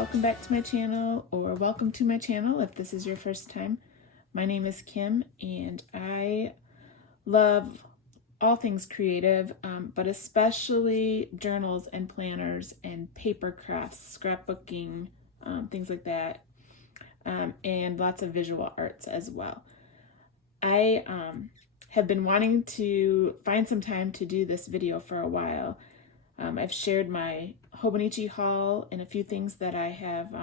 welcome back to my channel, or welcome to my channel if this is your first time. My name is Kim and I love all things creative, but especially journals and planners and paper crafts, scrapbooking, things like that, and lots of visual arts as well. I have been wanting to find some time to do this video for a while. I've shared my Hobonichi haul and a few things that I have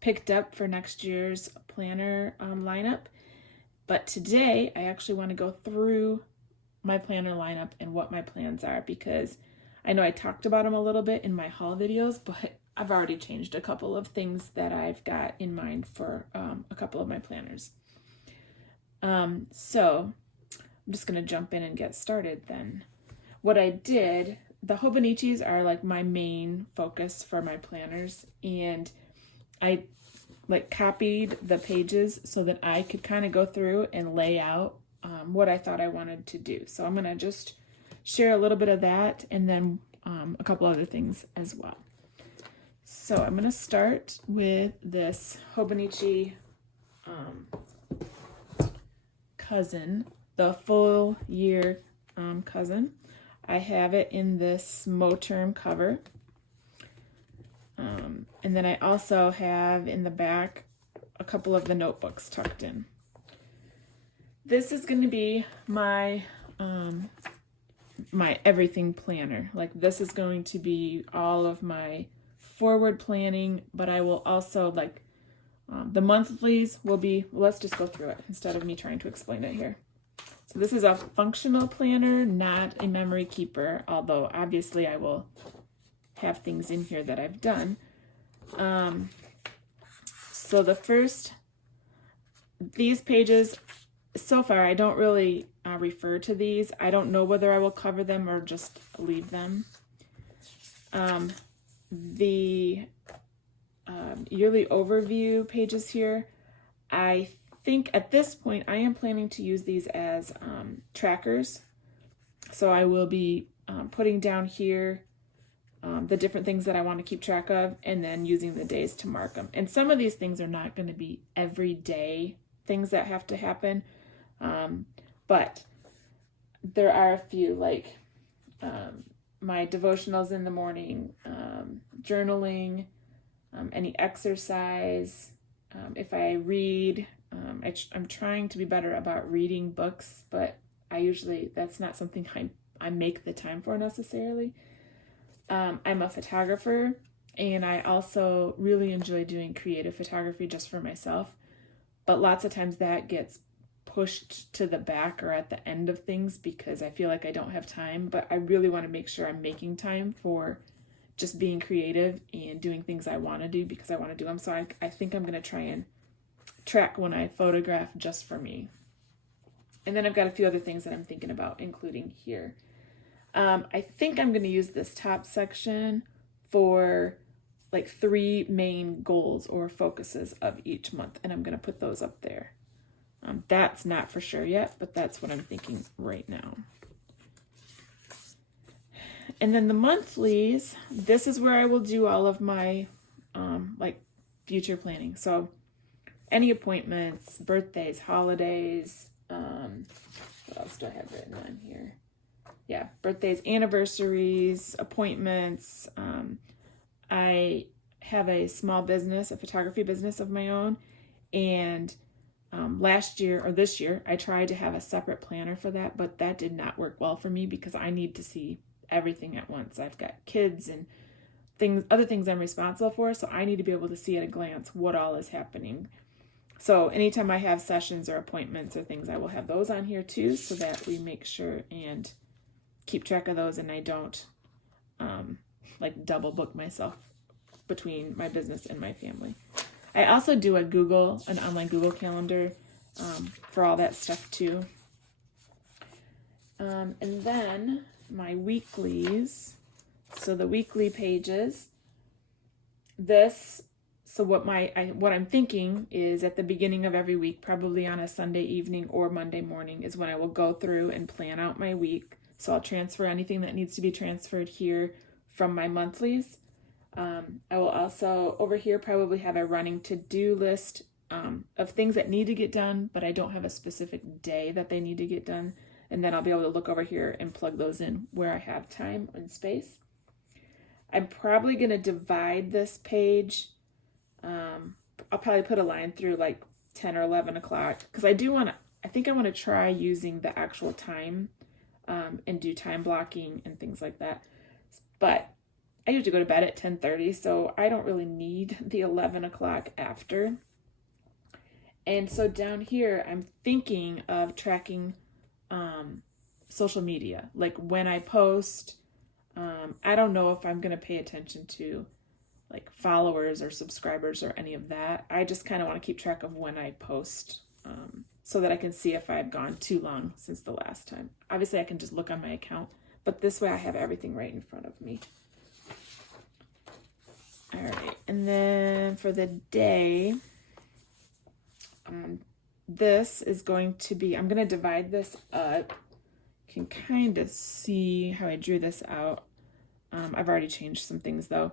picked up for next year's planner lineup. But today I actually want to go through my planner lineup and what my plans are, because I know I talked about them a little bit in my haul videos, but I've already changed a couple of things that I've got in mind for a couple of my planners. So I'm just going to jump in and get started then. What I did, the Hobonichis are like my main focus for my planners, and I copied the pages so that I could kind of go through and lay out what I thought I wanted to do. So I'm going to just share a little bit of that and then a couple other things as well. So I'm going to start with this Hobonichi Cousin, the full year Cousin. I have it in this Moterm cover. And then I also have in the back a couple of the notebooks tucked in. This is going to be my my everything planner. Like, this is going to be all of my forward planning, but I will also the monthlies will be, let's just go through it instead of me trying to explain it here. So this is a functional planner, not a memory keeper, although obviously I will have things in here that I've done. So these pages, so far I don't really refer to these. I don't know whether I will cover them or just leave them. The yearly overview pages here, I think at this point I am planning to use these as trackers. So I will be putting down here the different things that I want to keep track of, and then using the days to mark them. And some of these things are not going to be everyday things that have to happen, but there are a few, like my devotionals in the morning, journaling, any exercise, if I read. I'm trying to be better about reading books, but that's not something I make the time for necessarily. I'm a photographer, and I also really enjoy doing creative photography just for myself, but lots of times that gets pushed to the back or at the end of things because I feel like I don't have time. But I really want to make sure I'm making time for just being creative and doing things I want to do because I want to do them. So I think I'm going to try and track when I photograph just for me. And then I've got a few other things that I'm thinking about including here. I think I'm going to use this top section for like 3 main goals or focuses of each month, and I'm going to put those up there. That's not for sure yet, but that's what I'm thinking right now. And then the monthlies, this is where I will do all of my future planning. So any appointments, birthdays, holidays, what else do I have written on here? Yeah, birthdays, anniversaries, appointments. I have a small business, a photography business of my own, and last year or this year, I tried to have a separate planner for that, but that did not work well for me because I need to see everything at once. I've got kids and other things I'm responsible for, so I need to be able to see at a glance what all is happening. So anytime I have sessions or appointments or things, I will have those on here too, so that we make sure and keep track of those, and I don't double book myself between my business and my family. I also do an online Google Calendar for all that stuff too. And then my weeklies. So the weekly pages. What I'm thinking is at the beginning of every week, probably on a Sunday evening or Monday morning, is when I will go through and plan out my week. So I'll transfer anything that needs to be transferred here from my monthlies. I will also over here probably have a running to-do list of things that need to get done, but I don't have a specific day that they need to get done. And then I'll be able to look over here and plug those in where I have time and space. I'm probably going to divide this page. I'll probably put a line through like 10 or 11 o'clock because I think I want to try using the actual time and do time blocking and things like that. But I usually go to bed at 10:30, so I don't really need the 11 o'clock after. And so down here, I'm thinking of tracking social media, like when I post. I don't know if I'm going to pay attention to like followers or subscribers or any of that. I just kind of want to keep track of when I post so that I can see if I've gone too long since the last time. Obviously, I can just look on my account, but this way I have everything right in front of me. All right, and then for the day, this is going to be, I'm going to divide this up. You can kind of see how I drew this out. I've already changed some things though.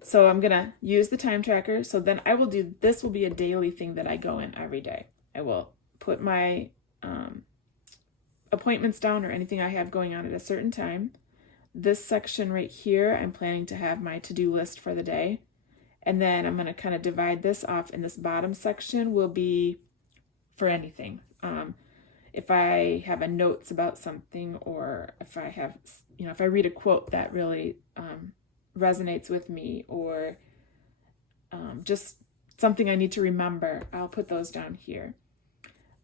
So I'm going to use the time tracker. So then I will do, this will be a daily thing that I go in every day. I will put my appointments down or anything I have going on at a certain time. This section right here, I'm planning to have my to-do list for the day. And then I'm going to kind of divide this off, and this bottom section will be for anything. If I have a notes about something, or if I have, if I read a quote that really resonates with me, or just something I need to remember, I'll put those down here.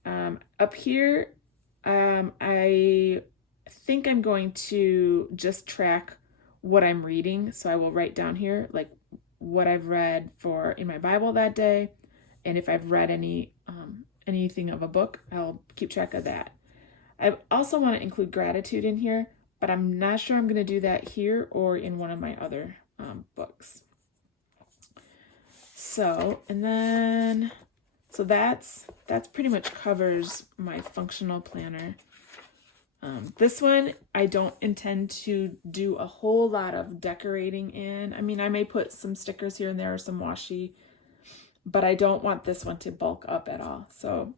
Up here, I think I'm going to just track what I'm reading. So I will write down here like what I've read in my Bible that day, and if I've read anything of a book, I'll keep track of that. I also want to include gratitude in here, but I'm not sure I'm going to do that here or in one of my other books. So that's pretty much covers my functional planner. This one, I don't intend to do a whole lot of decorating in. I mean, I may put some stickers here and there or some washi, but I don't want this one to bulk up at all. So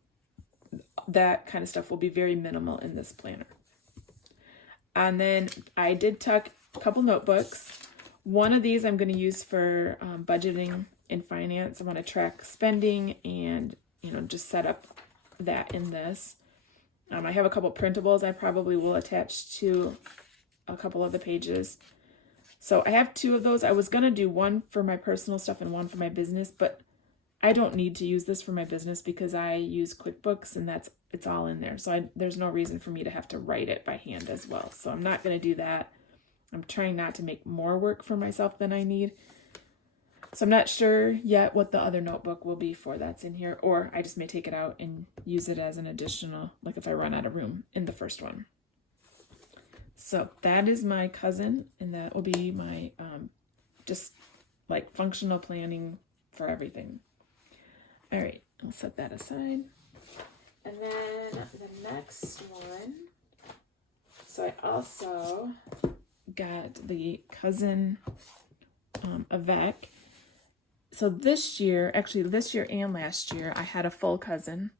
that kind of stuff will be very minimal in this planner. And then I did tuck a couple notebooks. One of these I'm going to use for budgeting and finance. I want to track spending and, just set up that in this. I have a couple printables I probably will attach to a couple of the pages. So I have two of those. I was going to do one for my personal stuff and one for my business, but I don't need to use this for my business because I use QuickBooks and it's all in there. So there's no reason for me to have to write it by hand as well. So I'm not going to do that. I'm trying not to make more work for myself than I need. So I'm not sure yet what the other notebook will be for that's in here, or I just may take it out and use it as an additional, like if I run out of room in the first one. So that is my cousin, and that will be my just like functional planning for everything. All right, I'll set that aside. And then the next one, so I also got the Cousin Avec. So this year and last year, I had a full cousin,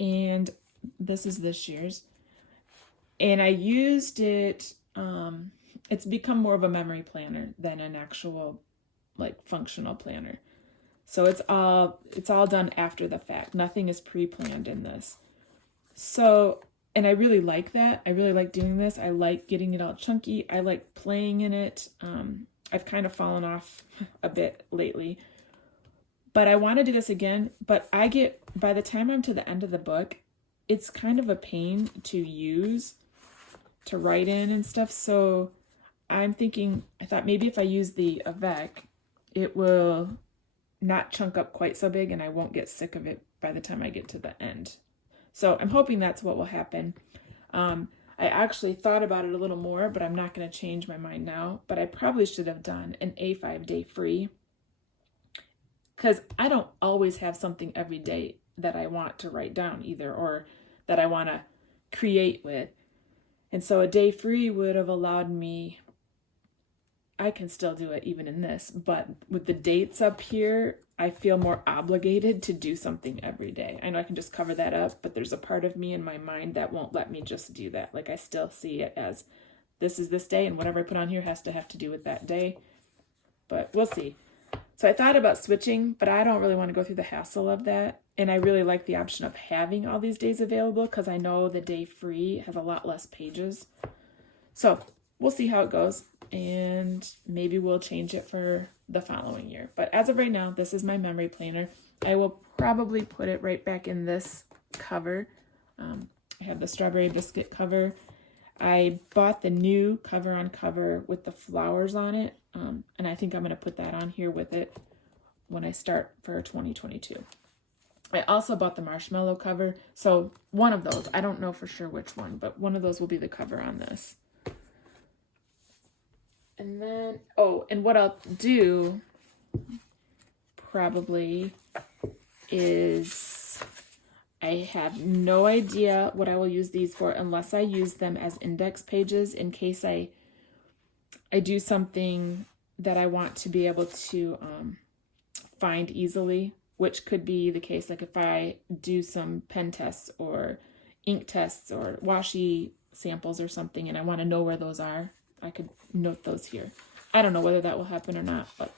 and this is this year's. And I used it, it's become more of a memory planner than an actual like functional planner. So it's all done after the fact. Nothing is pre-planned in this. So, and I really like that. I really like doing this. I like getting it all chunky. I like playing in it. I've kind of fallen off a bit lately. But I want to do this again, but by the time I'm to the end of the book, it's kind of a pain to use, to write in and stuff. So I thought maybe if I use the Avec, it will not chunk up quite so big and I won't get sick of it by the time I get to the end. So I'm hoping that's what will happen. I actually thought about it a little more, but I'm not going to change my mind now. But I probably should have done an A5 day free, because I don't always have something every day that I want to write down either, or that I want to create with. And so a day free would have allowed me I can still do it even in this, but with the dates up here, I feel more obligated to do something every day. I know I can just cover that up, but there's a part of me in my mind that won't let me just do that. Like, I still see it as this is this day, and whatever I put on here has to do with that day. But we'll see. So I thought about switching, but I don't really want to go through the hassle of that. And I really like the option of having all these days available because I know the day free has a lot less pages. So we'll see how it goes, and maybe we'll change it for the following year. But as of right now, this is my memory planner. I will probably put it right back in this cover. I have the strawberry biscuit cover. I bought the new cover on cover with the flowers on it, and I think I'm going to put that on here with it when I start for 2022. I also bought the marshmallow cover, so one of those, I don't know for sure which one, but one of those will be the cover on this. And then, oh, and what I'll do probably is, I have no idea what I will use these for unless I use them as index pages in case I do something that I want to be able to find easily, which could be the case like if I do some pen tests or ink tests or washi samples or something and I want to know where those are, I could note those here. I don't know whether that will happen or not, but.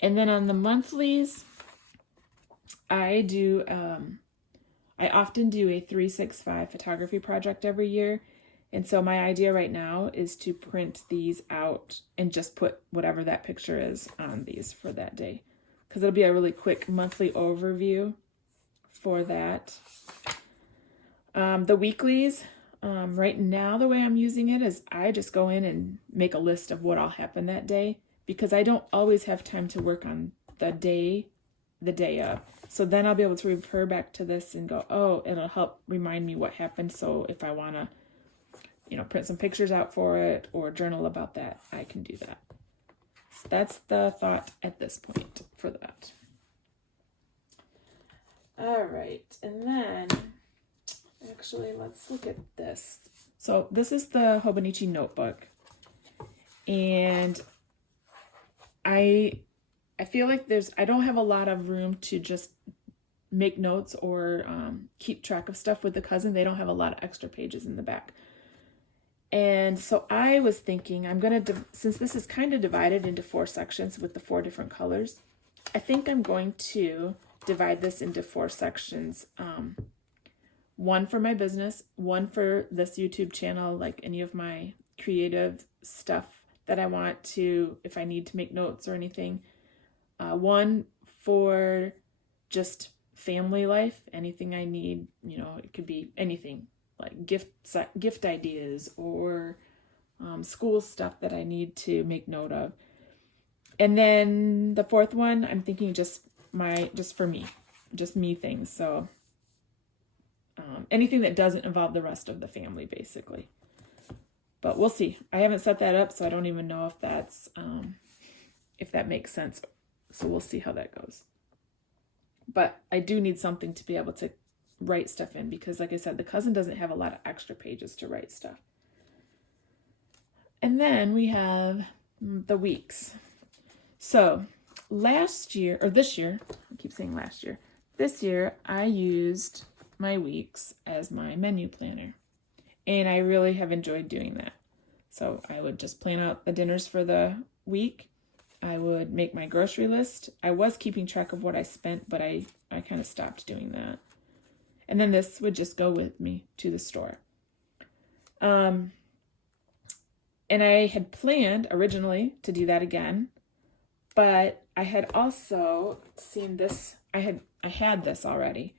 And then on the monthlies, I often do a 365 photography project every year. And so my idea right now is to print these out and just put whatever that picture is on these for that day. Because it'll be a really quick monthly overview for that. The weeklies, right now the way I'm using it is I just go in and make a list of what all happened that day because I don't always have time to work on the day of. So then I'll be able to refer back to this and go, oh, it'll help remind me what happened. So if I want to, print some pictures out for it or journal about that, I can do that. So that's the thought at this point for that. All right. And then actually, let's look at this. So this is the Hobonichi Notebook. And I feel like I don't have a lot of room to just make notes or keep track of stuff with the cousin. They don't have a lot of extra pages in the back. And so I was thinking since this is kind of divided into 4 sections with the 4 different colors, I think I'm going to divide this into 4 sections. One for my business, one for this YouTube channel, like any of my creative stuff that I want to, if I need to make notes or anything. One for just family life, anything I need, it could be anything like gift ideas or school stuff that I need to make note of. And then the 4th one, I'm thinking just for me, just me things. So anything that doesn't involve the rest of the family, basically. But we'll see. I haven't set that up, so I don't even know if that makes sense. So we'll see how that goes. But I do need something to be able to write stuff in because, like I said, the cousin doesn't have a lot of extra pages to write stuff. And then we have the weeks. So this year, I keep saying last year, this year I used my weeks as my menu planner. And I really have enjoyed doing that. So I would just plan out the dinners for the week. I would make my grocery list. I was keeping track of what I spent, but I kind of stopped doing that. And then this would just go with me to the store. And I had planned originally to do that again, but I had also seen this. I had this already.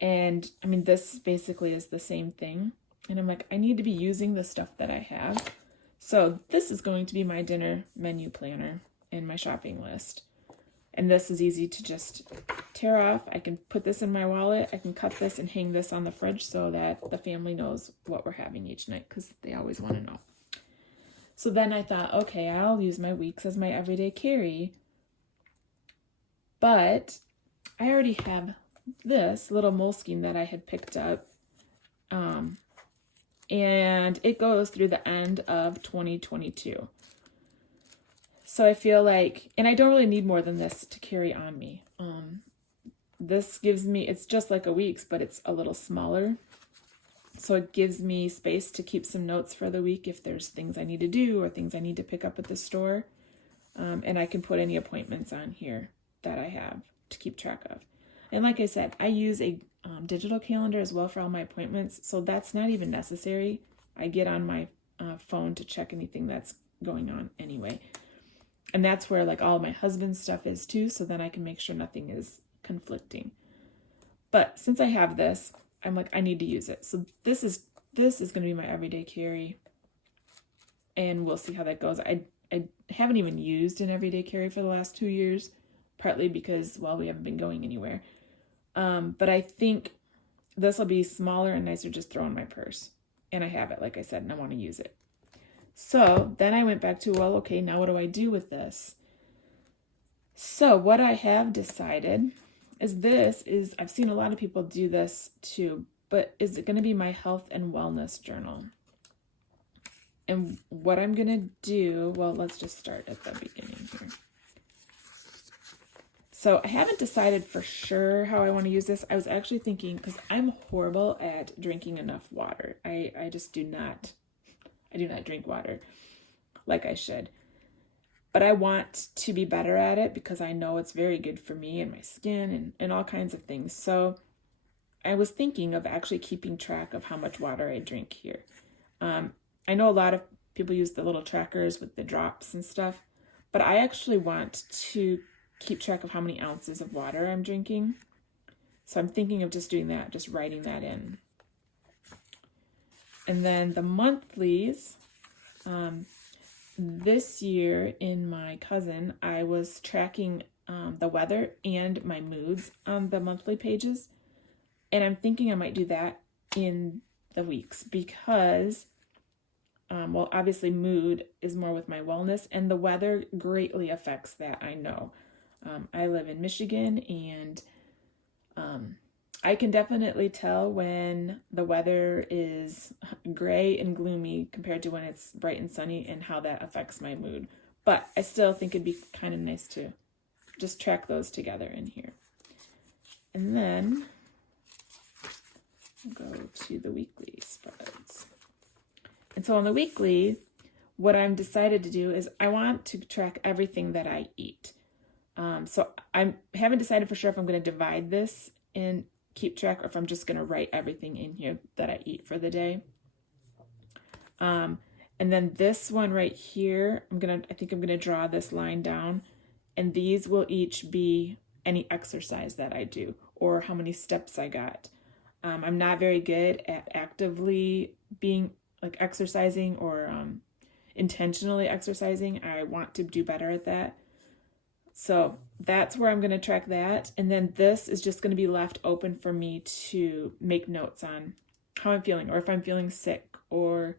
And I mean, this basically is the same thing. And I'm like, I need to be using the stuff that I have. So this is going to be my dinner menu planner and my shopping list. And this is easy to just tear off. I can put this in my wallet. I can cut this and hang this on the fridge so that the family knows what we're having each night because they always want to know. So then I thought, okay, I'll use my weeks as my everyday carry. But I already have this little Moleskine that I had picked up. And it goes through the end of 2022. So I feel like, and I don't really need more than this to carry on me. This gives me, it's just like a week's, but it's a little smaller. So it gives me space to keep some notes for the week if there's things I need to do or things I need to pick up at the store. And I can put any appointments on here that I have to keep track of. And like I said, I use a digital calendar as well for all my appointments, so that's not even necessary. I get on my phone to check anything that's going on anyway. And that's where like all my husband's stuff is too, so then I can make sure nothing is conflicting. But since I have this, I'm like, I need to use it. So this is going to be my everyday carry, and we'll see how that goes. I haven't even used an everyday carry for the last 2 years, partly because, well, we haven't been going anywhere. But I think this will be smaller and nicer just throw in my purse. And I have it, like I said, and I want to use it. So then I went back to, well, okay, now what do I do with this? So what I have decided is I've seen a lot of people do this too, but is it going to be my health and wellness journal? And what I'm going to do, well, let's just start at the beginning here. So I haven't decided for sure how I want to use this. I was actually thinking, because I'm horrible at drinking enough water. I just do not drink water like I should. But I want to be better at it because I know it's very good for me and my skin and all kinds of things. So I was thinking of actually keeping track of how much water I drink here. I know a lot of people use the little trackers with the drops and stuff, but I actually want to keep track of how many ounces of water I'm drinking. So I'm thinking of just doing that, just writing that in. And then the monthlies, this year in my cousin, I was tracking the weather and my moods on the monthly pages. And I'm thinking I might do that in the weeks because, well, obviously mood is more with my wellness, and the weather greatly affects that, I know. I live in Michigan, and I can definitely tell when the weather is gray and gloomy compared to when it's bright and sunny, and how that affects my mood. But I still think it'd be kind of nice to just track those together in here. And then I'll go to the weekly spreads. And so on the weekly, what I'm decided to do is I want to track everything that I eat. So I haven't decided for sure if I'm going to divide this and keep track, or if I'm just going to write everything in here that I eat for the day. And then this one right here, I think I'm going to draw this line down, and these will each be any exercise that I do or how many steps I got. I'm not very good at actively being like exercising or intentionally exercising. I want to do better at that. So that's where I'm going to track that. And then this is just going to be left open for me to make notes on how I'm feeling, or if I'm feeling sick, or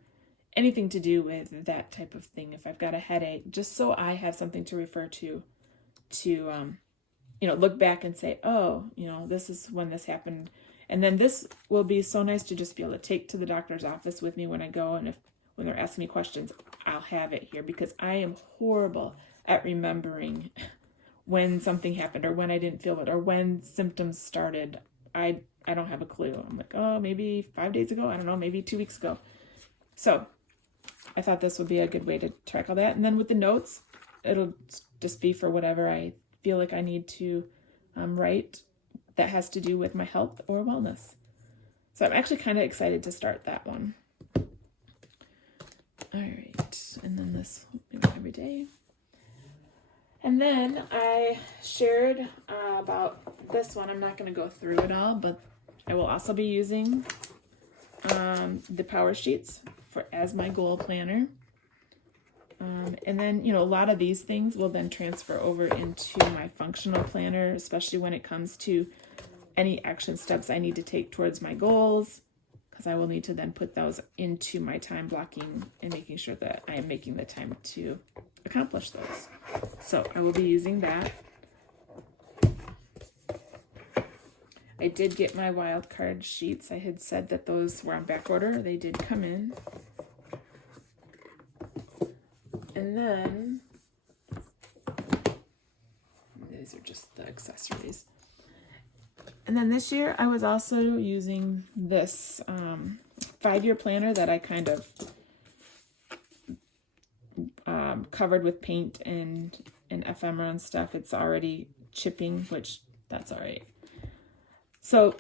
anything to do with that type of thing. If I've got a headache, just so I have something to refer to look back and say, oh, this is when this happened. And then this will be so nice to just be able to take to the doctor's office with me when I go. And when they're asking me questions, I'll have it here, because I am horrible at remembering when something happened, or when I didn't feel it, or when symptoms started. I don't have a clue. I'm like, oh, maybe 5 days ago. I don't know, maybe 2 weeks ago. So I thought this would be a good way to track all that. And then with the notes, it'll just be for whatever I feel like I need to write that has to do with my health or wellness. So I'm actually kind of excited to start that one. All right. And then this every day. And then I shared about this one. I'm not going to go through it all, but I will also be using the power sheets as my goal planner. And then, a lot of these things will then transfer over into my functional planner, especially when it comes to any action steps I need to take towards my goals, because I will need to then put those into my time blocking and making sure that I am making the time to accomplish those. So I will be using that. I did get my wild card sheets. I had said that those were on back order. They did come in. And then these are just the accessories. And then this year I was also using this 5-year planner that I kind of covered with paint and ephemera and stuff. It's already chipping, which that's all right. So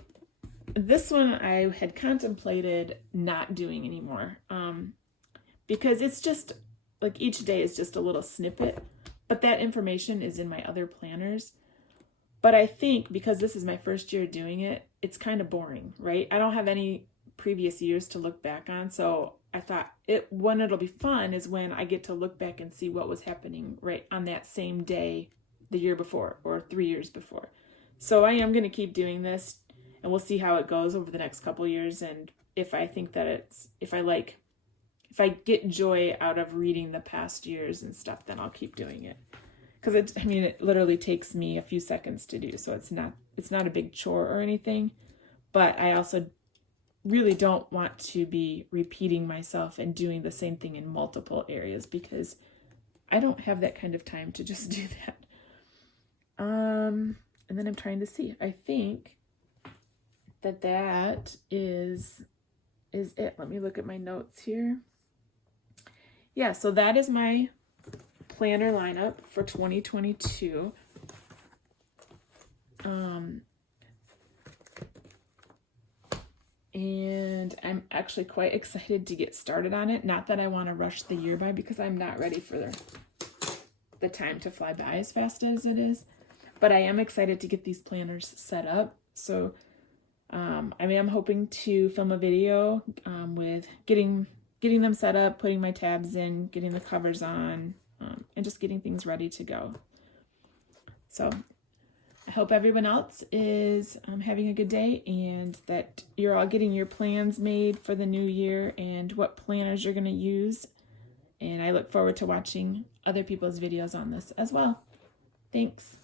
this one I had contemplated not doing anymore because it's just like each day is just a little snippet, but that information is in my other planners. But I think because this is my first year doing it, it's kind of boring, right? I don't have any previous years to look back on. So I thought when it'll be fun is when I get to look back and see what was happening right on that same day the year before or 3 years before. So I am going to keep doing this, and we'll see how it goes over the next couple years. And if I think that if I get joy out of reading the past years and stuff, then I'll keep doing it. Because it literally takes me a few seconds to do, so it's not a big chore or anything. But I also really don't want to be repeating myself and doing the same thing in multiple areas because I don't have that kind of time to just do that. And then I'm trying to see. I think that is it. Let me look at my notes here. Yeah, so that is my planner lineup for 2022. And I'm actually quite excited to get started on it. Not that I want to rush the year by because I'm not ready for the time to fly by as fast as it is. But I am excited to get these planners set up. So I'm hoping to film a video with getting them set up, putting my tabs in, getting the covers on, and just getting things ready to go. So I hope everyone else is having a good day and that you're all getting your plans made for the new year and what planners you're going to use. And I look forward to watching other people's videos on this as well. Thanks.